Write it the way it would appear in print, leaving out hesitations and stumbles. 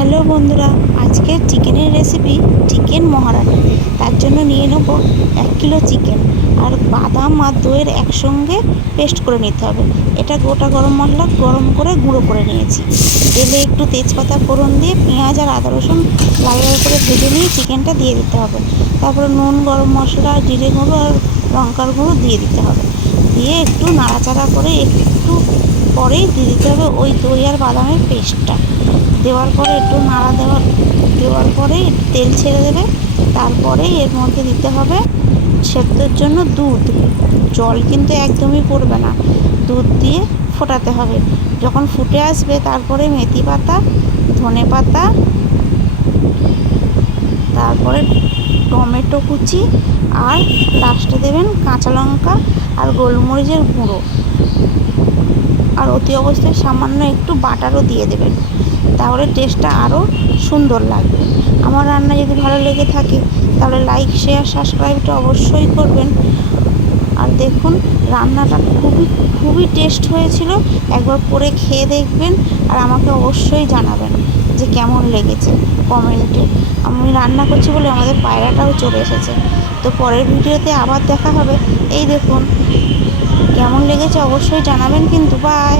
Hello বন্ধুরা, আজকের চিকেনের রেসিপি চিকেন মহারানি। তার জন্য নিয়ে নেব 1 কিলো চিকেন আর বাদাম আর দইয়ের একসঙ্গে পেস্ট করে নিতে হবে। এটা গোটা গরম মশলা গরম করে গুঁড়ো করে নিয়েছি। তেলে একটু তেজপাতা ফোড়ন দিয়ে পেঁয়াজ আর আদা রসুন লাল লাল করে ভেজে নিয়ে চিকেনটা দিয়ে দিতে হবে। তারপরে নুন, গরম মশলা, জিরে গুঁড়ো আর লঙ্কার গুঁড়ো দিয়ে দিতে হবে। দিয়ে একটু নাড়াচাড়া করে একটু পরেই দিয়ে দিতে হবে ওই দই আর বাদামের পেস্টটা। দেওয়ার পরে একটু দেওয়ার পরে তেল ছেড়ে দেবে। তারপরে এর মধ্যে দিতে হবে সেদ্ধর জন্য দুধ। জল কিন্তু একদমই পড়বে না, দুধ দিয়ে ফোটাতে হবে। যখন ফুটে আসবে তারপরে মেথি পাতা, ধনে পাতা, তারপরে টমেটো কুচি আর লাস্টে দেবেন কাঁচা লঙ্কা আর গোলমরিচের গুঁড়ো, আর অতি অবস্থায় সামান্য একটু বাটারও দিয়ে দেবেন। তাহলে টেস্টটা আরও সুন্দর লাগবে। আমার রান্না যদি ভালো লেগে থাকে তাহলে লাইক, শেয়ার, সাবস্ক্রাইবটা অবশ্যই করবেন। আর দেখুন, রান্নাটা খুবই টেস্ট হয়েছিল। একবার করে খেয়ে দেখবেন আর আমাকে অবশ্যই জানাবেন যে কেমন লেগেছে কমেন্টে। আমি রান্না করছি বলে আমাদের পায়রাটাও চলে এসেছে। তো পরের ভিডিওতে আবার দেখা হবে। এই দেখুন কেমন লেগেছে অবশ্যই জানাবেন কিন্তু। বাই।